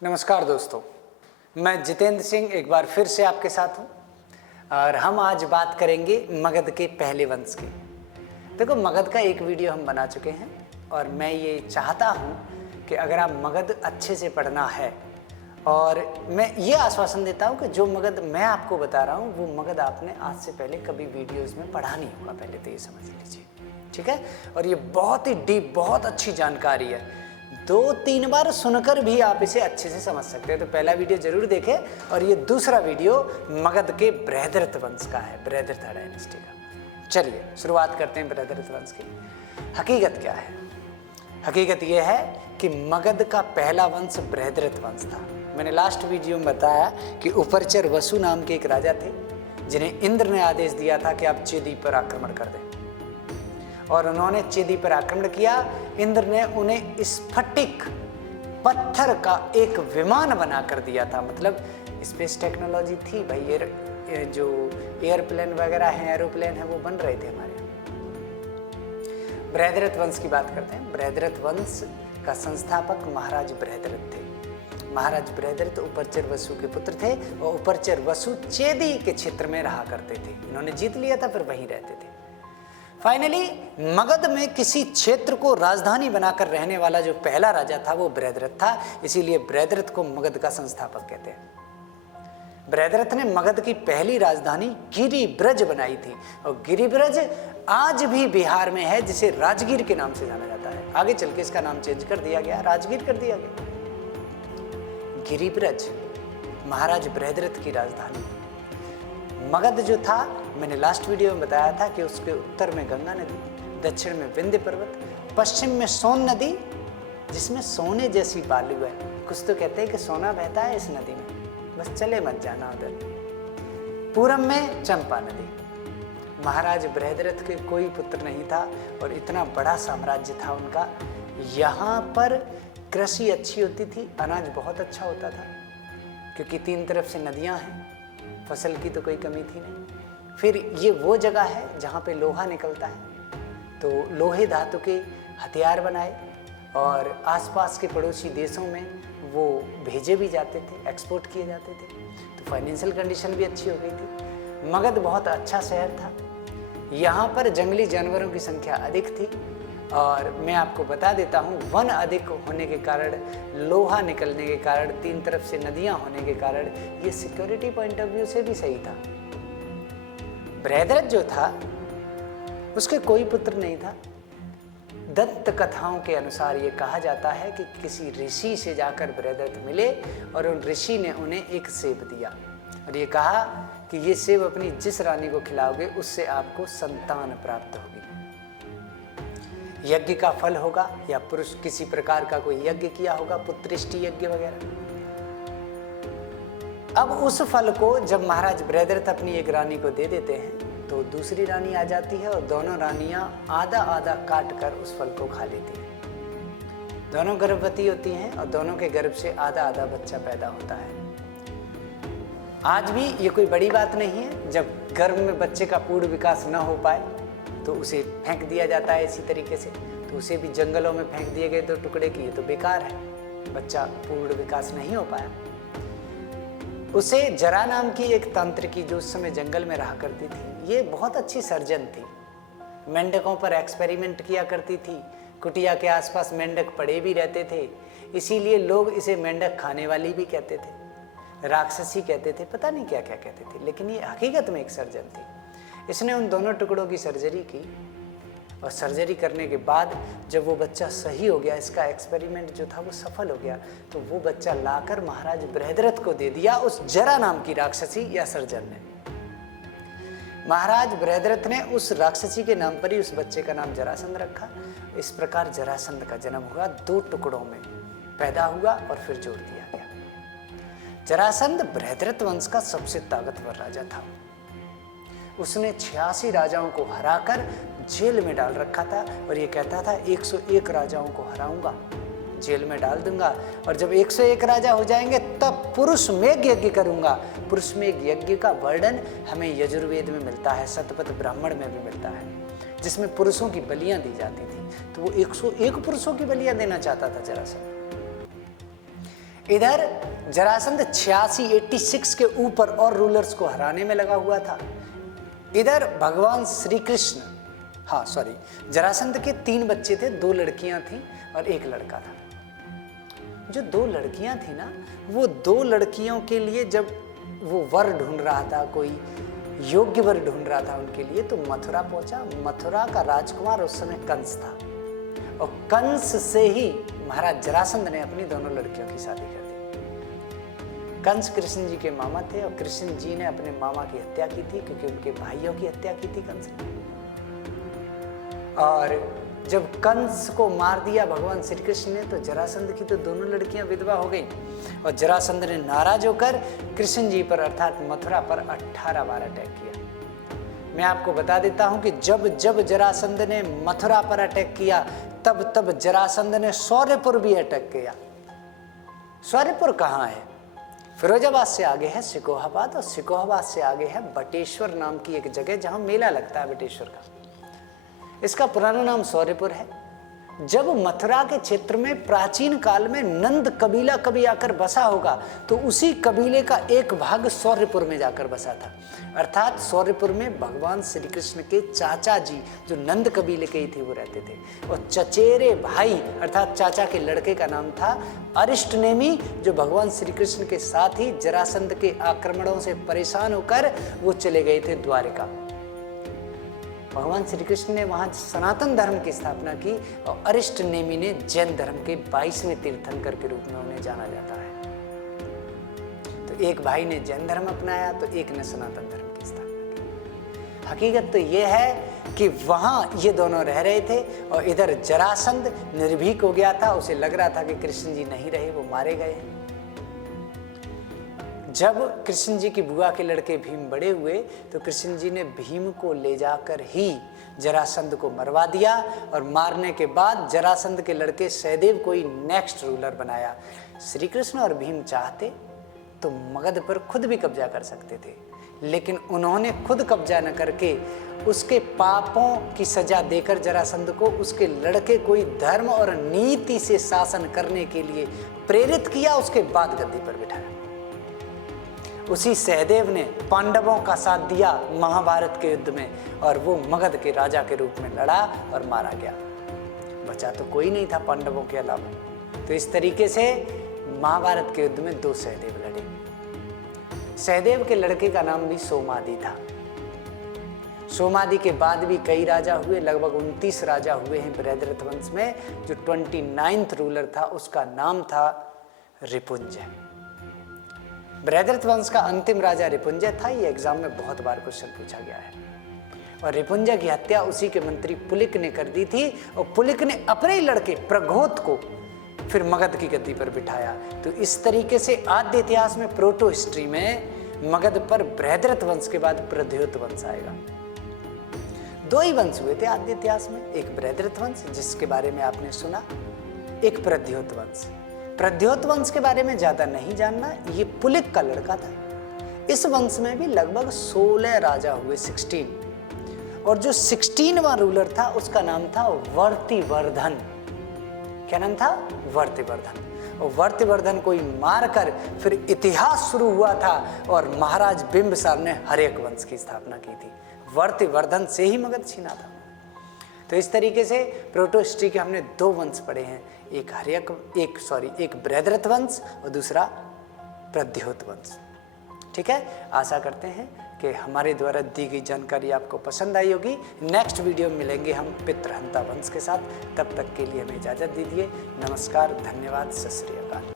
नमस्कार दोस्तों, मैं जितेंद्र सिंह एक बार फिर से आपके साथ हूँ और हम आज बात करेंगे मगध के पहले वंश की। देखो, मगध का एक वीडियो हम बना चुके हैं और मैं ये चाहता हूँ कि अगर आप मगध अच्छे से पढ़ना है, और मैं ये आश्वासन देता हूँ कि जो मगध मैं आपको बता रहा हूँ वो मगध आपने आज से पहले कभी वीडियोज़ में पढ़ा नहीं होगा, पहले तो ये समझ लीजिए, ठीक है। और ये बहुत ही डीप, बहुत अच्छी जानकारी है, 2-3 बार सुनकर भी आप इसे अच्छे से समझ सकते हैं। तो पहला वीडियो जरूर देखें और ये दूसरा वीडियो मगध के बृहद्रथ वंश का है, बृहद्रथ डायनेस्टी का। चलिए शुरुआत करते हैं बृहद्रथ वंश की। हकीकत क्या है? हकीकत ये है कि मगध का पहला वंश बृहद्रथ वंश था। मैंने लास्ट वीडियो में बताया कि उपरचर वसु नाम के एक राजा थे जिन्हें इंद्र ने आदेश दिया था कि आप चेदी पर आक्रमण कर दें, और उन्होंने चेदी पर आक्रमण किया। इंद्र ने उन्हें स्फटिक पत्थर का एक विमान बना कर दिया था। मतलब स्पेस टेक्नोलॉजी थी भाई, ये जो एयरप्लेन वगैरह हैं, एरोप्लेन है, वो बन रहे थे हमारे। बृहद्रथ वंश की बात करते हैं। बृहद्रथ वंश का संस्थापक महाराज बृहद्रथ थे। महाराज बृहद्रथ उपरचर वसु के पुत्र थे और उपरचर वसु चेदी के क्षेत्र में रहा करते थे। इन्होंने जीत लिया था, फिर वहीं रहते थे। फाइनली मगध में किसी क्षेत्र को राजधानी बनाकर रहने वाला जो पहला राजा था वो बृहद्रथ था, इसीलिए बृहद्रथ को मगध का संस्थापक कहते हैं। बृहद्रथ ने मगध की पहली राजधानी गिरिब्रज बनाई थी, और गिरिब्रज आज भी बिहार में है, जिसे राजगीर के नाम से जाना जाता है। आगे चल के इसका नाम चेंज कर दिया गया, राजगीर कर दिया गया। गिरिब्रज महाराज बृहद्रथ की राजधानी। मगध जो था, मैंने लास्ट वीडियो में बताया था कि उसके उत्तर में गंगा नदी, दक्षिण में विंध्य पर्वत, पश्चिम में सोन नदी जिसमें सोने जैसी बालू है। कुछ तो कहते हैं कि सोना बहता है इस नदी में, बस चले मत जाना उधर। पूरब में चंपा नदी। महाराज बृहद्रथ के कोई पुत्र नहीं था और इतना बड़ा साम्राज्य था उनका। यहाँ पर कृषि अच्छी होती थी, अनाज बहुत अच्छा होता था, क्योंकि 3 तरफ से नदियाँ हैं, फसल की तो कोई कमी थी नहीं। फिर ये वो जगह है जहाँ पे लोहा निकलता है, तो लोहे धातु के हथियार बनाए और आसपास के पड़ोसी देशों में वो भेजे भी जाते थे, एक्सपोर्ट किए जाते थे। तो फाइनेंशियल कंडीशन भी अच्छी हो गई थी। मगध बहुत अच्छा शहर था। यहाँ पर जंगली जानवरों की संख्या अधिक थी, और मैं आपको बता देता हूँ, वन अधिक होने के कारण, लोहा निकलने के कारण, 3 तरफ से नदियाँ होने के कारण ये सिक्योरिटी पॉइंट ऑफ व्यू से भी सही था। बृहद्रथ जो था उसके कोई पुत्र नहीं था। दंत कथाओं के अनुसार ये कहा जाता है कि किसी ऋषि से जाकर बृहद्रथ मिले और उन ऋषि ने उन्हें एक सेब दिया और ये कहा कि ये सेब अपनी जिस रानी को खिलाओगे उससे आपको संतान प्राप्त होगी, यज्ञ का फल होगा, या पुरुष किसी प्रकार का कोई यज्ञ किया होगा, पुत्रिष्टि यज्ञ वगैरह। अब उस फल को जब महाराज बृहद्रथ अपनी एक रानी को दे देते हैं तो दूसरी रानी आ जाती है और दोनों रानियां आधा आधा काट कर उस फल को खा लेती हैं। दोनों गर्भवती होती हैं और दोनों के गर्भ से आधा आधा बच्चा पैदा होता है। आज भी ये कोई बड़ी बात नहीं है, जब गर्भ में बच्चे का पूर्ण विकास न हो पाए तो उसे फेंक दिया जाता है इसी तरीके से। तो उसे भी जंगलों में फेंक दिए गए 2 टुकड़े किए तो बेकार है, बच्चा पूर्ण विकास नहीं हो पाया। उसे जरा नाम की एक तांत्रिकी जो उस समय जंगल में रहा करती थी, ये बहुत अच्छी सर्जन थी, मेंढकों पर एक्सपेरिमेंट किया करती थी। कुटिया के आसपास मेंढक पड़े भी रहते थे, इसीलिए लोग इसे मेंढक खाने वाली भी कहते थे, राक्षसी कहते थे, पता नहीं क्या क्या कहते थे, लेकिन ये हकीकत में एक सर्जन थी। इसने उन दोनों टुकड़ों की सर्जरी की और सर्जरी करने के बाद जब वो बच्चा सही हो गया, इसका एक्सपेरिमेंट जो था वो सफल हो गया, तो वो बच्चा लाकर महाराज बृहद्रथ को दे दिया उस जरा नाम की राक्षसी या सर्जन ने। महाराज बृहद्रथ ने उस राक्षसी के नाम पर ही उस बच्चे का नाम जरासंध रखा। इस प्रकार जरासंध का जन्म हुआ, 2 टुकड़ों में पैदा हुआ और फिर जोड़ दिया गया। जरासंध बृहद्रथ वंश का सबसे ताकतवर राजा था। उसने 86 राजाओं को हराकर जेल में डाल रखा था और ये कहता था 101 राजाओं को हराऊंगा, जेल में डाल दूंगा, और जब 101 राजा हो जाएंगे तब पुरुष मेघ यज्ञ करूंगा। पुरुष मेघ यज्ञ का वर्णन हमें यजुर्वेद में मिलता है, शतपथ ब्राह्मण में भी मिलता है, जिसमें पुरुषों की बलियां दी जाती थी। तो वो 101 पुरुषों की बलियां देना चाहता था जरासंध। इधर जरासंध 86 के ऊपर और रूलर्स को हराने में लगा हुआ था। इधर भगवान श्री कृष्ण, जरासंध के 3 बच्चे थे, 2 लड़कियां थीं और 1 लड़का था। जो 2 लड़कियां थी ना, वो 2 लड़कियों के लिए जब वो वर ढूंढ रहा था, कोई योग्य वर ढूंढ रहा था उनके लिए, तो मथुरा पहुंचा। मथुरा का राजकुमार उस समय कंस था और कंस से ही महाराज जरासंध ने अपनी दोनों लड़कियों की शादी कर दी। कंस कृष्ण जी के मामा थे और कृष्ण जी ने अपने मामा की हत्या की थी, क्योंकि उनके भाइयों की हत्या की थी कंस ने। और जब कंस को मार दिया भगवान श्री कृष्ण ने, तो जरासंध की तो दोनों लड़कियां विधवा हो गई और जरासंध ने नाराज होकर कृष्ण जी पर अर्थात मथुरा पर 18 बार अटैक किया। मैं आपको बता देता हूं कि जब जब जरासंध ने मथुरा पर अटैक किया, तब तब जरासंध ने शौर्यपुर भी अटैक किया। शौर्यपुर कहाँ है? फिरोजाबाद से आगे है सिकोहाबाद और सिकोहाबाद से आगे है बटेश्वर नाम की एक जगह, जहां मेला लगता है बटेश्वर का। इसका पुराना नाम शौर्यपुर है। जब मथुरा के क्षेत्र में प्राचीन काल में नंद कबीला कभी आकर बसा होगा, तो उसी कबीले का एक भाग शौर्यपुर में जाकर बसा था। अर्थात शौर्यपुर में भगवान श्री कृष्ण के चाचा जी, जो नंद कबीले के ही थे, वो रहते थे। और चचेरे भाई अर्थात चाचा के लड़के का नाम था अरिष्टनेमी, जो भगवान श्री कृष्ण के साथ ही जरासंध के आक्रमणों से परेशान होकर वो चले गए थे द्वारिका। भगवान श्री कृष्ण ने वहां सनातन धर्म की स्थापना की और अरिष्टनेमी ने जैन धर्म के 22वें तीर्थंकर के रूप में उन्हें जाना जाता है। तो एक भाई ने जैन धर्म अपनाया तो एक ने सनातन धर्म की स्थापना की। हकीकत तो ये है कि वहां ये दोनों रह रहे थे और इधर जरासंध निर्भीक हो गया था। उसे लग रहा था कि कृष्ण जी नहीं रहे, वो मारे गए हैं। जब कृष्ण जी की बुआ के लड़के भीम बड़े हुए, तो कृष्ण जी ने भीम को ले जाकर ही जरासंध को मरवा दिया और मारने के बाद जरासंध के लड़के सहदेव को ही नेक्स्ट रूलर बनाया। श्री कृष्ण और भीम चाहते तो मगध पर खुद भी कब्जा कर सकते थे, लेकिन उन्होंने खुद कब्जा न करके उसके पापों की सजा देकर जरासंध को, उसके लड़के को ही धर्म और नीति से शासन करने के लिए प्रेरित किया। उसके बाद गद्दी पर बिठाया। उसी सहदेव ने पांडवों का साथ दिया महाभारत के युद्ध में और वो मगध के राजा के रूप में लड़ा और मारा गया। बचा तो कोई नहीं था पांडवों के अलावा। तो इस तरीके से महाभारत के युद्ध में 2 सहदेव लड़े। सहदेव के लड़के का नाम भी सोमादि था। सोमादि के बाद भी कई राजा हुए, लगभग 29 राजा हुए हैं बृहद्रथ वंश में। जो 29वां रूलर था उसका नाम था रिपुंजय। बृहद्रथ वंश का अंतिम राजा रिपुंजय था। ये एग्जाम में बहुत बार क्वेश्चन पूछा गया है। और रिपुंजय की हत्या उसी के मंत्री पुलिक ने कर दी थी और पुलिक ने अपने लड़के प्रघोत को फिर मगध की गद्दी पर बिठाया। तो इस तरीके से आद्य इतिहास में, प्रोटो हिस्ट्री में, मगध पर बृहद्रथ वंश के बाद प्रद्योत वंश आएगा। 2 ही वंश हुए थे आद्य इतिहास में, एक बृहद्रथ वंश जिसके बारे में आपने सुना, एक प्रद्योत वंश। प्रद्योत वंश के बारे में ज्यादा नहीं जानना, ये पुलिक का लड़का था। इस वंश में भी लगभग 16 राजा हुए, 16। और जो 16वां रूलर था उसका नाम था वर्तिवर्धन। क्या नाम था? वर्तिवर्धन। और वर्तिवर्धन को ही मारकर फिर इतिहास शुरू हुआ था और महाराज बिंबिसार ने हर्यक वंश की स्थापना की थी। वर्तिवर्धन से ही मगध छीना था। तो इस तरीके से प्रोटो हिस्ट्री के हमने 2 वंश पढ़े हैं, एक बृहद्रथ वंश और दूसरा प्रद्योत वंश। ठीक है, आशा करते हैं कि हमारे द्वारा दी गई जानकारी आपको पसंद आई होगी। नेक्स्ट वीडियो में मिलेंगे हम पितृहंता वंश के साथ। तब तक के लिए हमें इजाज़त दीजिए। नमस्कार, धन्यवाद, सत श्री अकाल।